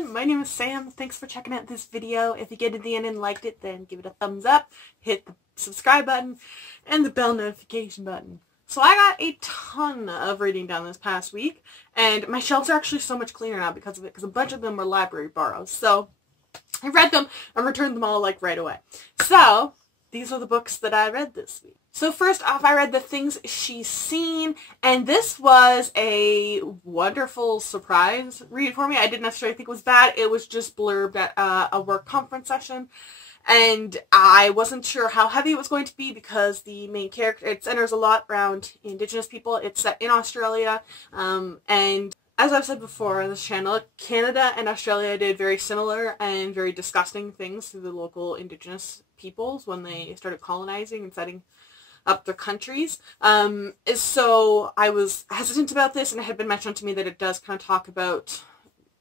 everyone, my name is Sam. Thanks for checking out this video. If you get to the end and liked it, then give it a thumbs up, hit the subscribe button, and the bell notification button. So I got a ton of reading done this past week, and my shelves are actually so much cleaner now because of it, because a bunch of them were library borrows. So I read them and returned them all like right away. So these are the books that I read this week. So first off, I read The Things She's Seen, and this was a wonderful surprise read for me. I didn't necessarily think it was bad. It was just blurbed at a work conference session, and I wasn't sure how heavy it was going to be because the main character, it centers a lot around Indigenous people. It's set in Australia, and as I've said before on this channel, Canada and Australia did very similar and very disgusting things to the local Indigenous peoples when they started colonizing and setting up their countries. So I was hesitant about this, and it had been mentioned to me that it does kind of talk about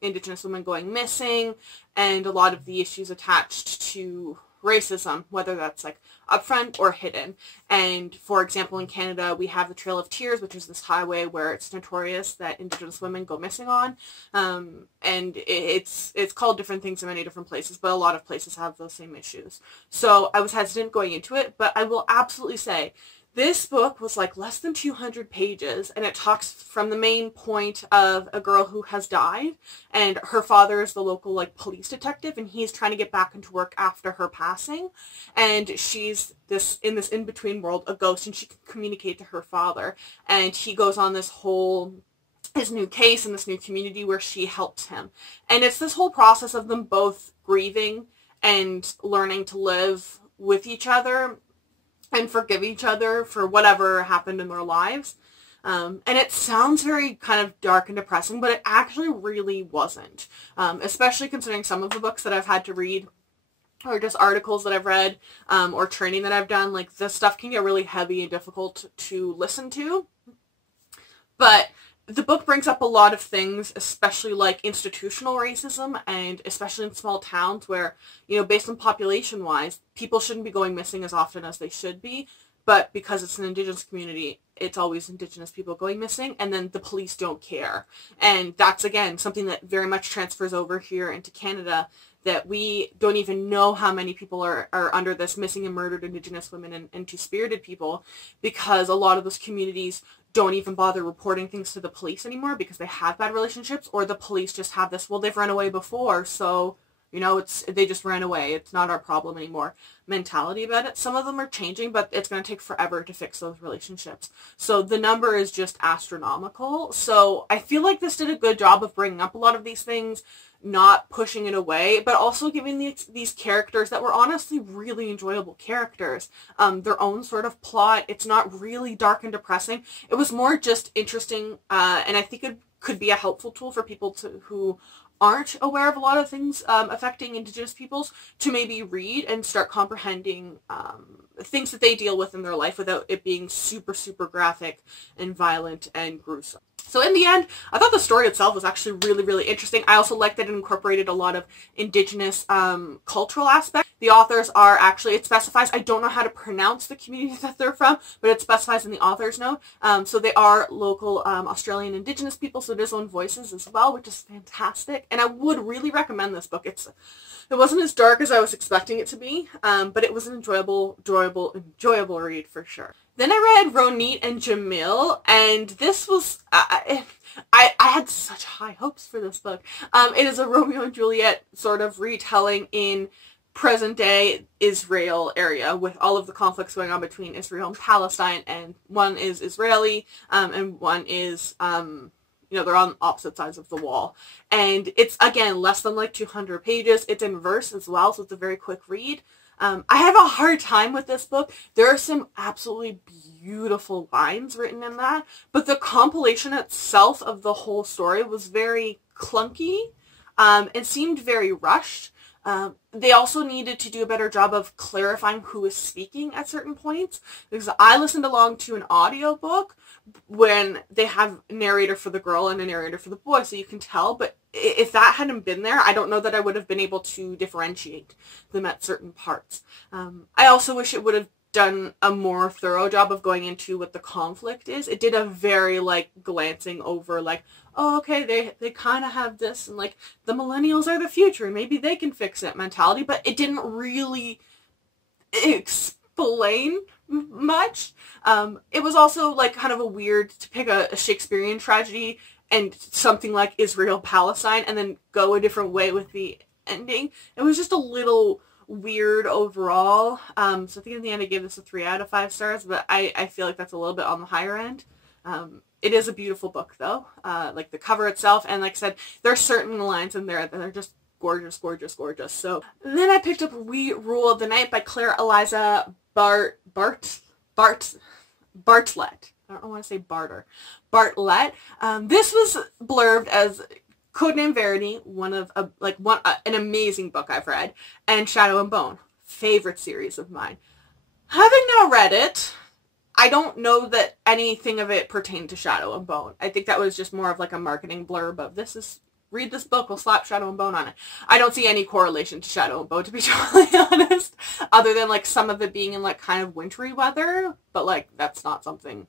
Indigenous women going missing and a lot of the issues attached to racism, whether that's like upfront or hidden. And for example, in Canada, we have the Trail of Tears, which is this highway where it's notorious that Indigenous women go missing on. And it's called different things in many different places, but a lot of places have those same issues. So I was hesitant going into it, but I will absolutely say this book was like less than 200 pages, and it talks from the main point of a girl who has died, and her father is the local like police detective, and he's trying to get back into work after her passing, and she's in this in-between world, a ghost, and she can communicate to her father, and he goes on this new case in this new community where she helped him, and it's this whole process of them both grieving and learning to live with each other and forgive each other for whatever happened in their lives. And it sounds very kind of dark and depressing, but it actually really wasn't. Especially considering some of the books that I've had to read, or just articles that I've read, or training that I've done. Like, this stuff can get really heavy and difficult to listen to. But the book brings up a lot of things, especially like institutional racism, and especially in small towns where, you know, based on population-wise, people shouldn't be going missing as often as they should be, but because it's an Indigenous community, it's always Indigenous people going missing, and then the police don't care. And that's, again, something that very much transfers over here into Canada, that we don't even know how many people are under this missing and murdered Indigenous women and two-spirited people, because a lot of those communities don't even bother reporting things to the police anymore because they have bad relationships, or the police just have this, well, they've run away before, so, you know, they just ran away, it's not our problem anymore mentality about it. Some of them are changing, but it's going to take forever to fix those relationships. So the number is just astronomical. So I feel like this did a good job of bringing up a lot of these things, not pushing it away, but also giving these characters that were honestly really enjoyable characters their own sort of plot. It's not really dark and depressing. It was more just interesting, and I think it could be a helpful tool for people who aren't aware of a lot of things affecting Indigenous peoples to maybe read and start comprehending things that they deal with in their life without it being super, super graphic and violent and gruesome. So in the end, I thought the story itself was actually really, really interesting. I also liked that it incorporated a lot of Indigenous cultural aspects. The authors are actually, it specifies, I don't know how to pronounce the community that they're from, but it specifies in the author's note. So they are local Australian Indigenous people, so there's own voices as well, which is fantastic. And I would really recommend this book. It wasn't as dark as I was expecting it to be, but it was an enjoyable read for sure. Then I read Ronit and Jamil, and this was, I had such high hopes for this book. It is a Romeo and Juliet sort of retelling in present-day Israel area, with all of the conflicts going on between Israel and Palestine, and one is Israeli, and one is, you know, they're on opposite sides of the wall. And it's, again, less than like 200 pages. It's in verse as well, so it's a very quick read. I have a hard time with this book. There are some absolutely beautiful lines written in that, but the compilation itself of the whole story was very clunky, and seemed very rushed. They also needed to do a better job of clarifying who is speaking at certain points, because I listened along to an audiobook when they have a narrator for the girl and a narrator for the boy, so you can tell, but if that hadn't been there, I don't know that I would have been able to differentiate them at certain parts. I also wish it would have done a more thorough job of going into what the conflict is. It did a very, like, glancing over, like, oh, okay, they kind of have this, and, like, the millennials are the future, and maybe they can fix it mentality, but it didn't really explain much. It was also, like, kind of a weird to pick a Shakespearean tragedy and something like Israel-Palestine and then go a different way with the ending. It was just a little weird overall. So I think in the end I gave this a 3 out of 5 stars, but I feel like that's a little bit on the higher end. It is a beautiful book though, like the cover itself, and like I said, there are certain lines in there that are just gorgeous, gorgeous, gorgeous. So then I picked up We Rule the Night by Claire Eliza Bartlett. I don't want to say Barter. Bartlett. This was blurbed as Codename Verity, an amazing book I've read, and Shadow and Bone, favorite series of mine. Having now read it, I don't know that anything of it pertained to Shadow and Bone. I think that was just more of like a marketing blurb of read this book, we'll slap Shadow and Bone on it. I don't see any correlation to Shadow and Bone, to be totally honest, other than like some of it being in like kind of wintry weather, but like that's not something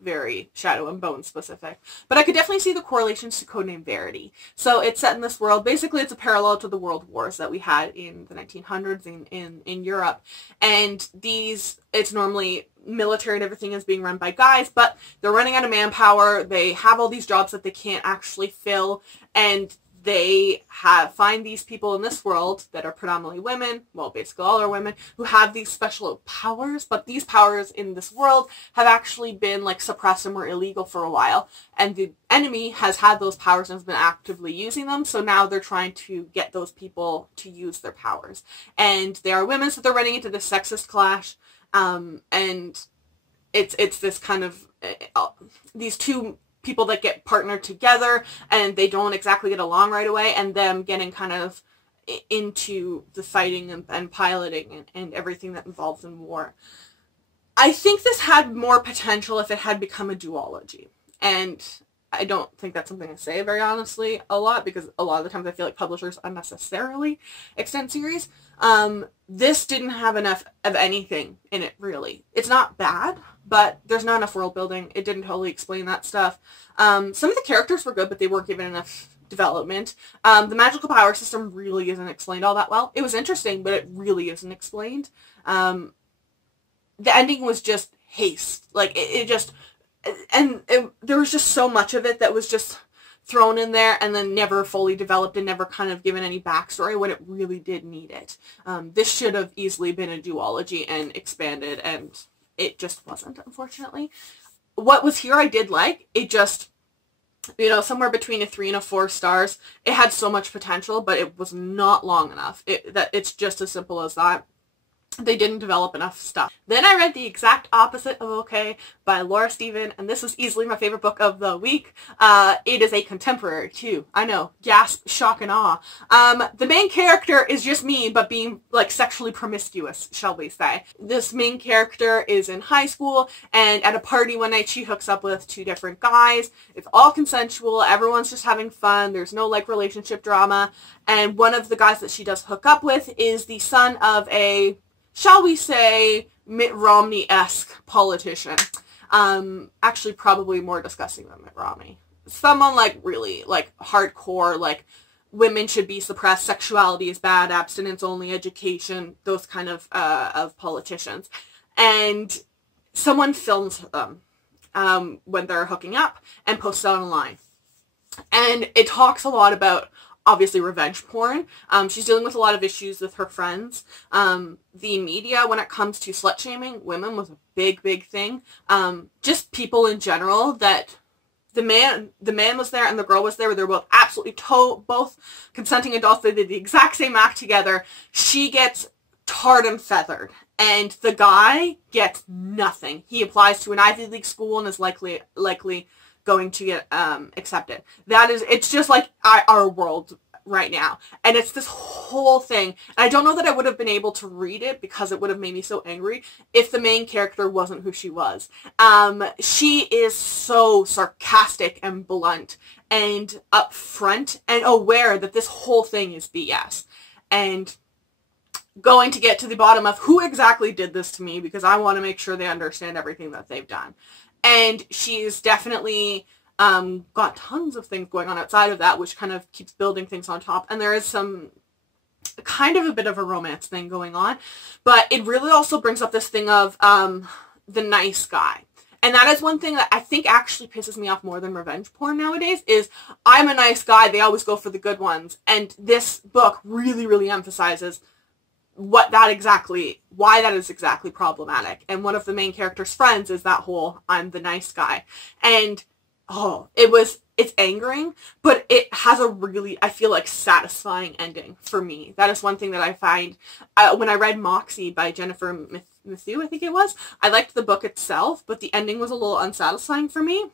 very Shadow and Bone specific. But I could definitely see the correlations to Codename Verity. So it's set in this world. Basically, it's a parallel to the world wars that we had in the 1900s in Europe. And it's normally military and everything is being run by guys, but they're running out of manpower. They have all these jobs that they can't actually fill, and they find these people in this world that are predominantly women, well, basically all are women, who have these special powers, but these powers in this world have actually been like suppressed and were illegal for a while, and the enemy has had those powers and has been actively using them, so now they're trying to get those people to use their powers. And they are women, so they're running into this sexist clash, and it's this kind of, these two people that get partnered together and they don't exactly get along right away, and them getting kind of into the fighting and piloting and everything that involves in war. I think this had more potential if it had become a duology, and I don't think that's something I say very honestly a lot, because a lot of the times I feel like publishers unnecessarily extend series. This didn't have enough of anything in it, really. It's not bad, but there's not enough world building. It didn't totally explain that stuff. Some of the characters were good, but they weren't given enough development. The magical power system really isn't explained all that well. It was interesting, but it really isn't explained. The ending was just haste. Like, there was just so much of it that was just thrown in there and then never fully developed and never kind of given any backstory when it really did need it. This should have easily been a duology and expanded, and it just wasn't, unfortunately. What was here I did like. It just, somewhere between a 3 and a 4 stars. It had so much potential, but it was not long enough. It's just as simple as that. They didn't develop enough stuff. Then I read the exact opposite of Okay by Laura Steven, and this was easily my favorite book of the week. It is a contemporary too. I know. Gasp, shock, and awe. The main character is just me, but being like sexually promiscuous, shall we say. This main character is in high school, and at a party one night she hooks up with 2 different guys. It's all consensual. Everyone's just having fun. There's no like relationship drama. And one of the guys that she does hook up with is the son of a, shall we say, Mitt Romney-esque politician. Actually probably more disgusting than Mitt Romney. Someone like really like hardcore, like women should be suppressed, sexuality is bad, abstinence only, education, those kind of politicians. And someone films them when they're hooking up and posts it online. And it talks a lot about obviously revenge porn. She's dealing with a lot of issues with her friends. The media, when it comes to slut-shaming women, was a big, big thing. Just people in general, that the man was there and the girl was there. They were both absolutely both consenting adults. They did the exact same act together. She gets tarred and feathered, and the guy gets nothing. He applies to an Ivy League school and is likely going to get accepted. It's just like our world right now. And it's this whole thing. And I don't know that I would have been able to read it because it would have made me so angry if the main character wasn't who she was. She is so sarcastic and blunt and upfront and aware that this whole thing is BS. And going to get to the bottom of who exactly did this to me, because I want to make sure they understand everything that they've done. And she's definitely got tons of things going on outside of that, which kind of keeps building things on top. And there is some kind of a bit of a romance thing going on, but it really also brings up this thing of the nice guy. And that is one thing that I think actually pisses me off more than revenge porn nowadays, is I'm a nice guy, they always go for the good ones. And this book really, really emphasizes why that is exactly problematic. And one of the main character's friends is that whole I'm the nice guy. And it's angering, but it has a really, I feel like, satisfying ending for me. That is one thing that I find, when I read Moxie by Jennifer Mathieu, I think it was, I liked the book itself, but the ending was a little unsatisfying for me.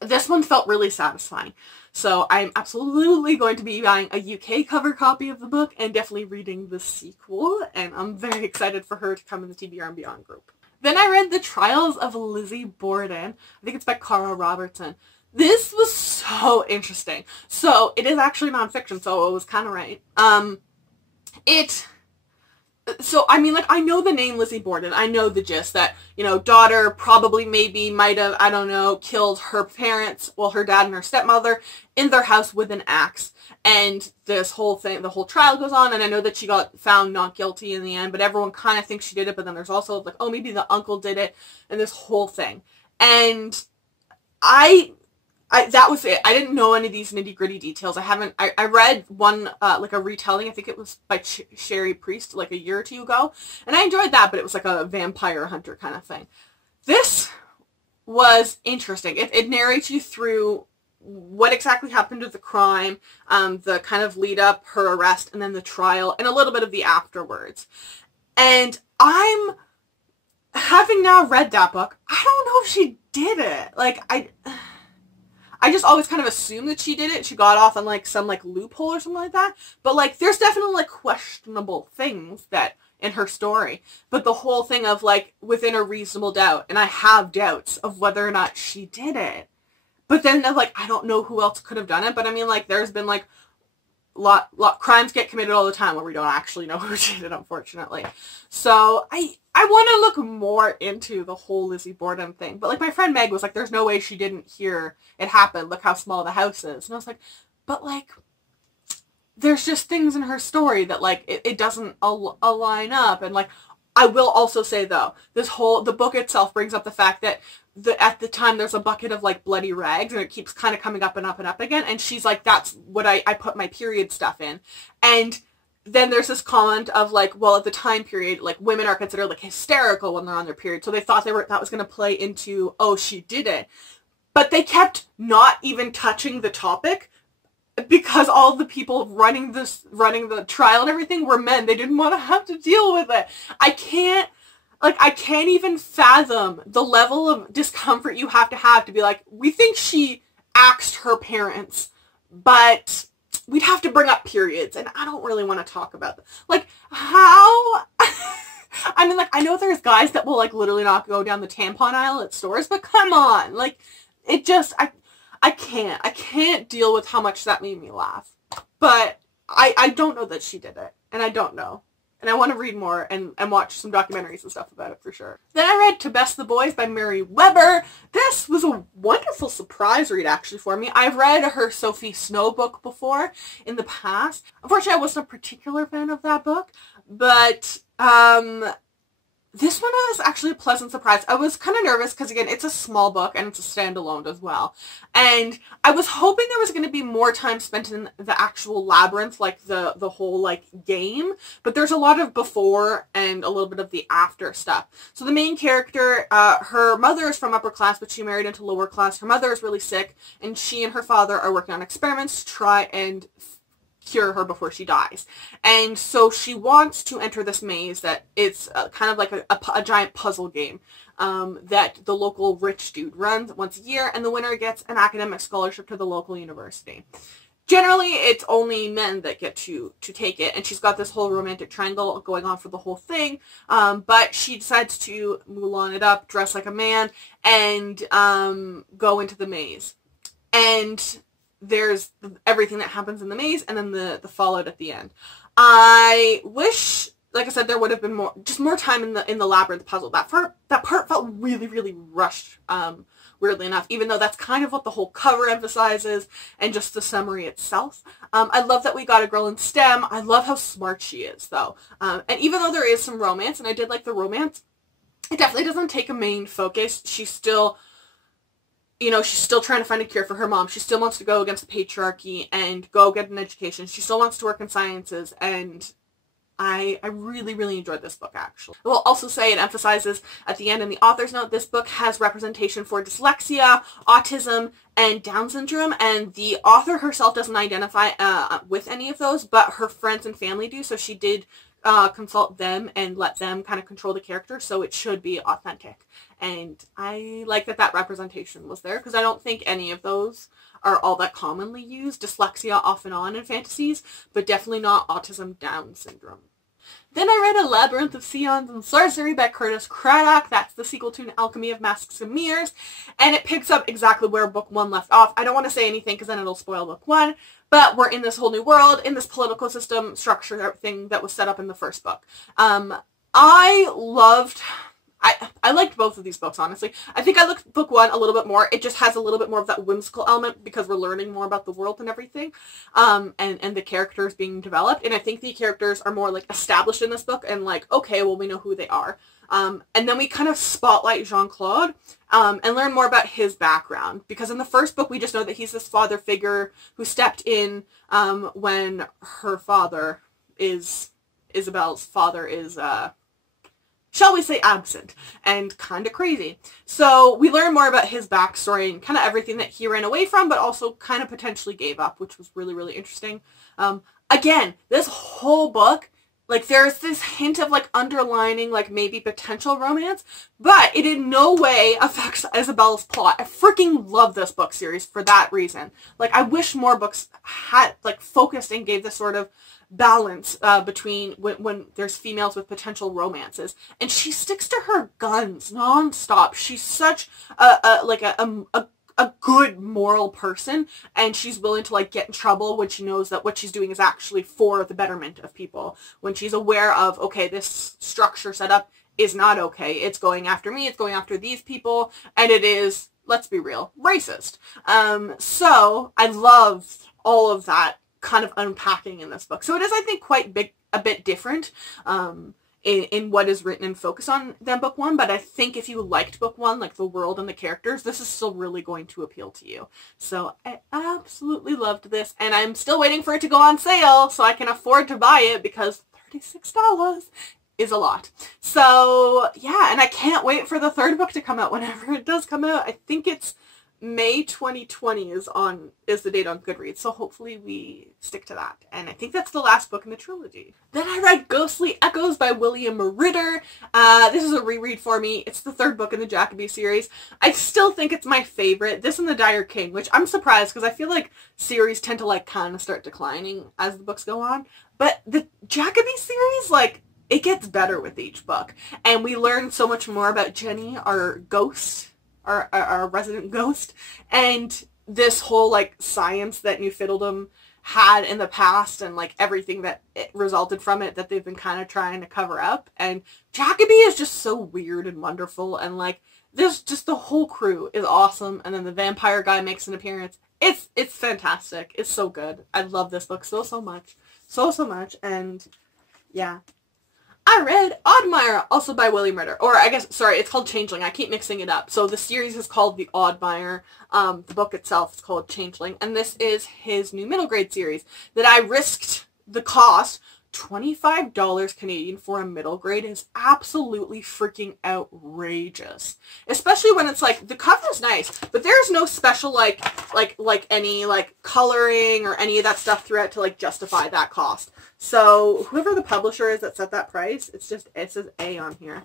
This one felt really satisfying. So I'm absolutely going to be buying a UK cover copy of the book and definitely reading the sequel, and I'm very excited for her to come in the TBR and Beyond group. Then I read The Trials of Lizzie Borden. I think it's by Cara Robertson. This was so interesting. So it is actually nonfiction, so it was kind of right. So, I mean, like, I know the name Lizzie Borden. I know the gist that, you know, daughter probably might have, I don't know, killed her parents, well, her dad and her stepmother, in their house with an axe. And this whole thing, the whole trial goes on, and I know that she got found not guilty in the end, but everyone kind of thinks she did it, but then there's also, like, oh, maybe the uncle did it, and this whole thing. And that was it. I didn't know any of these nitty-gritty details. I read one, like a retelling, I think it was by Sherry Priest, like a year or two ago, and I enjoyed that, but it was like a vampire hunter kind of thing. This was interesting. It narrates you through what exactly happened to the crime, the kind of lead up, her arrest, and then the trial, and a little bit of the afterwards. And I'm, having now read that book, I don't know if she did it. Like, I just always kind of assumed that she did it. She got off on, like, some, like, loophole or something like that. But, like, there's definitely, like, questionable things that in her story. But the whole thing of, like, within a reasonable doubt, and I have doubts of whether or not she did it. But then, like, I don't know who else could have done it. But, I mean, like, there's been, like, crimes get committed all the time where we don't actually know who did it, unfortunately. So, I want to look more into the whole Lizzie Borden thing. But, like, my friend Meg was like, there's no way she didn't hear it happen. Look how small the house is. And I was like, but, like, there's just things in her story that, like, it doesn't align up. And, like, I will also say, though, the book itself brings up the fact that at the time there's a bucket of, like, bloody rags, and it keeps kind of coming up and up and up again. And she's like, that's what I put my period stuff in. And then there's this comment of, like, well, at the time period, like, women are considered, like, hysterical when they're on their period. So they thought that was going to play into, oh, she did it. But they kept not even touching the topic because all the people running the trial and everything were men. They didn't want to have to deal with it. I can't even fathom the level of discomfort you have to be like, we think she axed her parents, but we'd have to bring up periods, and I don't really want to talk about them. Like, how? I mean, like, I know there's guys that will, like, literally not go down the tampon aisle at stores, but come on. Like, it just, I can't deal with how much that made me laugh. But I don't know that she did it, and I don't know. And I want to read more and watch some documentaries and stuff about it for sure. Then I read To Best the Boys by Mary Weber. This was a wonderful surprise read, actually, for me. I've read her Sophie Snow book before in the past. Unfortunately, I wasn't a particular fan of that book, but this one was actually a pleasant surprise. I was kind of nervous because, again, it's a small book and it's a standalone as well. And I was hoping there was going to be more time spent in the actual labyrinth, like the whole, like, game. But there's a lot of before and a little bit of the after stuff. So the main character, her mother is from upper class, but she married into lower class. Her mother is really sick, and she and her father are working on experiments to try and cure her before she dies. And so she wants to enter this maze that it's kind of like a giant puzzle game that the local rich dude runs once a year, and the winner gets an academic scholarship to the local university. Generally, it's only men that get to take it, and she's got this whole romantic triangle going on for the whole thing, but she decides to Mulan it up, dress like a man, and go into the maze. And there's everything that happens in the maze, and then the fallout at the end. I wish like I said, there would have been more time in the Labyrinth puzzle. That part felt really, really rushed, weirdly enough, even though that's kind of what the whole cover emphasizes and just the summary itself. I love that we got a girl in STEM. I love how smart she is, though. And even though there is some romance, and I did like the romance, it definitely doesn't take a main focus. She's still, you know, she's still trying to find a cure for her mom. She still wants to go against the patriarchy and go get an education. She still wants to work in sciences, and I really, really enjoyed this book, actually. I will also say it emphasizes at the end in the author's note, this book has representation for dyslexia, autism, and Down syndrome, and the author herself doesn't identify with any of those, but her friends and family do, so she did consult them and let them kind of control the character, so it should be authentic. And I like that representation was there, because I don't think any of those are all that commonly used. Dyslexia off and on in fantasies, but definitely not autism, Down syndrome. Then I read A Labyrinth of Scions and Sorcery by Curtis Craddock. That's the sequel to An Alchemy of Masks and Mirrors, and it picks up exactly where book 1 left off. I don't want to say anything because then it'll spoil book 1, but we're in this whole new world, in this political system structure, everything that was set up in the first book. I liked both of these books, honestly. I think I liked book 1 a little bit more. It just has a little bit more of that whimsical element because we're learning more about the world and everything, and the characters being developed. And I think the characters are more, like, established in this book and, like, okay, well, we know who they are. And then we kind of spotlight Jean-Claude and learn more about his background. Because in the first book, we just know that he's this father figure who stepped in when her father Isabel's father is, shall we say, absent and kind of crazy. So we learn more about his backstory and kind of everything that he ran away from, but also kind of potentially gave up, which was really, really interesting. Again, this whole book, like, there's this hint of, like, underlining, like, maybe potential romance, but it in no way affects Isabel's plot. I freaking love this book series for that reason. Like, I wish more books had, like, focused and gave this sort of balance between when there's females with potential romances, and she sticks to her guns non-stop. She's such a good moral person, and she's willing to, like, get in trouble when she knows that what she's doing is actually for the betterment of people, when she's aware of, okay, this structure set up is not okay, it's going after me, it's going after these people, and it is, let's be real, racist. So I love all of that kind of unpacking in this book. So it is, I think, a bit different in what is written and focused on than book 1, but I think if you liked book 1, like the world and the characters, this is still really going to appeal to you. So I absolutely loved this, and I'm still waiting for it to go on sale so I can afford to buy it, because $36 is a lot. So yeah, and I can't wait for the third book to come out whenever it does come out. I think it's May 2020 is the date on Goodreads, so hopefully we stick to that. And I think that's the last book in the trilogy. Then I read Ghostly Echoes by William Ritter. This is a reread for me. It's the third book in the Jacoby series. I still think it's my favorite. This and The Dire King, which I'm surprised because I feel like series tend to, like, kind of start declining as the books go on. But the Jacoby series, like, it gets better with each book. And we learn so much more about Jenny, our ghost, our resident ghost, and this whole, like, science that New Fiddledom had in the past, and, like, everything that it resulted from it that they've been kind of trying to cover up. And Jacoby is just so weird and wonderful, and, like, this, just the whole crew is awesome. And then the vampire guy makes an appearance. It's fantastic. It's so good. I love this book so much. So much. And yeah. I read Oddmire, also by William Ritter. Or, I guess, sorry, it's called Changeling. I keep mixing it up. So the series is called The Oddmire. The book itself is called Changeling. And this is his new middle grade series that I risked the cost. $25 Canadian for a middle grade is absolutely freaking outrageous. Especially when it's, like, the cover's nice, but there's no special, like any, like, coloring or any of that stuff throughout to, like, justify that cost. So whoever the publisher is that set that price, it says A on here.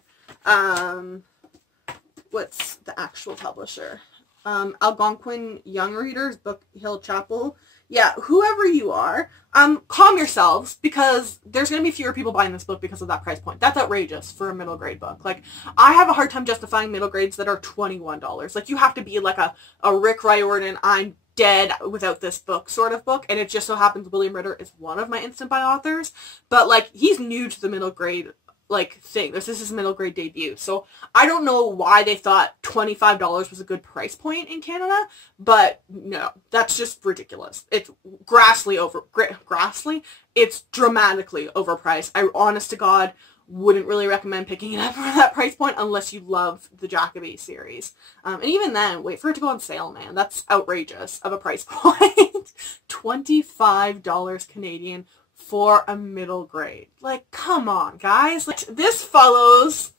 What's the actual publisher? Algonquin Young Readers, Book Hill Chapel. Yeah, whoever you are, calm yourselves, because there's going to be fewer people buying this book because of that price point. That's outrageous for a middle grade book. Like, I have a hard time justifying middle grades that are $21. Like, you have to be like a Rick Riordan, I'm dead without this book sort of book, and it just so happens William Ritter is one of my instant buy authors, but like he's new to the middle grade like thing. This is his middle grade debut, so I don't know why they thought $25 was a good price point in Canada, but no, that's just ridiculous. It's it's dramatically overpriced. I honest to God wouldn't really recommend picking it up for that price point unless you love the Jacoby series. And even then, wait for it to go on sale, man. That's outrageous of a price point. $25 Canadian for a middle grade. Like, come on, guys. Like, this follows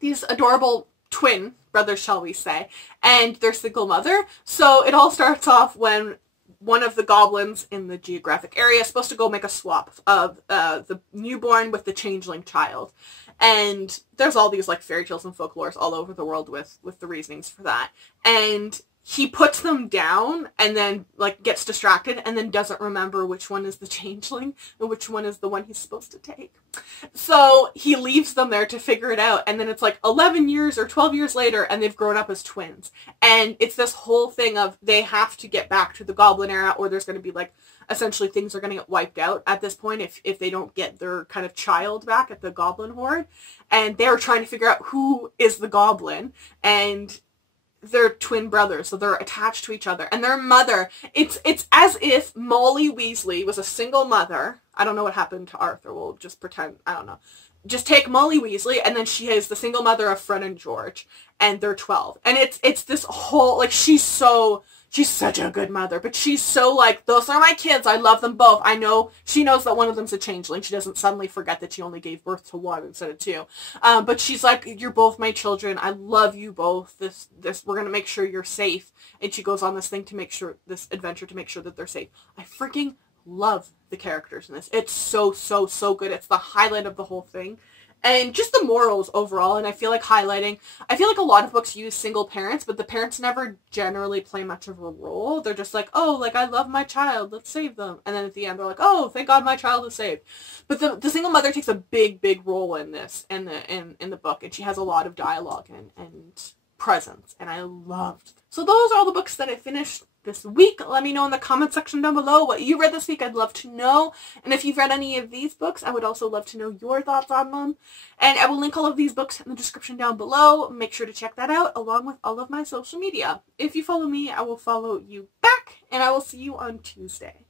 these adorable twin brothers, shall we say, and their single mother. So it all starts off when one of the goblins in the geographic area is supposed to go make a swap of the newborn with the changeling child. And there's all these like fairy tales and folklores all over the world with the reasonings for that. And he puts them down and then like gets distracted and then doesn't remember which one is the changeling and which one is the one he's supposed to take. So he leaves them there to figure it out, and then it's like 11 years or 12 years later and they've grown up as twins. And it's this whole thing of they have to get back to the goblin era, or there's going to be like essentially things are going to get wiped out at this point if they don't get their kind of child back at the goblin horde. And they're trying to figure out who is the goblin, and they're twin brothers, so they're attached to each other. And their mother, it's as if Molly Weasley was a single mother. I don't know what happened to Arthur. We'll just pretend, I don't know. Just take Molly Weasley, and then she is the single mother of Fred and George, and they're 12. And it's this whole, like, she's such a good mother, but she's so like, those are my kids, I love them both. I know, she knows that one of them's a changeling. She doesn't suddenly forget that she only gave birth to one instead of two. But she's like, you're both my children. I love you both. We're going to make sure you're safe. And she goes on this adventure to make sure that they're safe. I freaking love the characters in this. It's so, so, so good. It's the highlight of the whole thing. And just the morals overall, and I feel like a lot of books use single parents, but the parents never generally play much of a role. They're just like, oh, like, I love my child, let's save them. And then at the end, they're like, oh, thank God my child is saved. But the single mother takes a big, big role in this, in the book, and she has a lot of dialogue and presence, and I loved. So those are all the books that I finished this week. Let me know in the comment section down below what you read this week. I'd love to know. And if you've read any of these books, I would also love to know your thoughts on them. And I will link all of these books in the description down below. Make sure to check that out along with all of my social media. If you follow me, I will follow you back, and I will see you on Tuesday.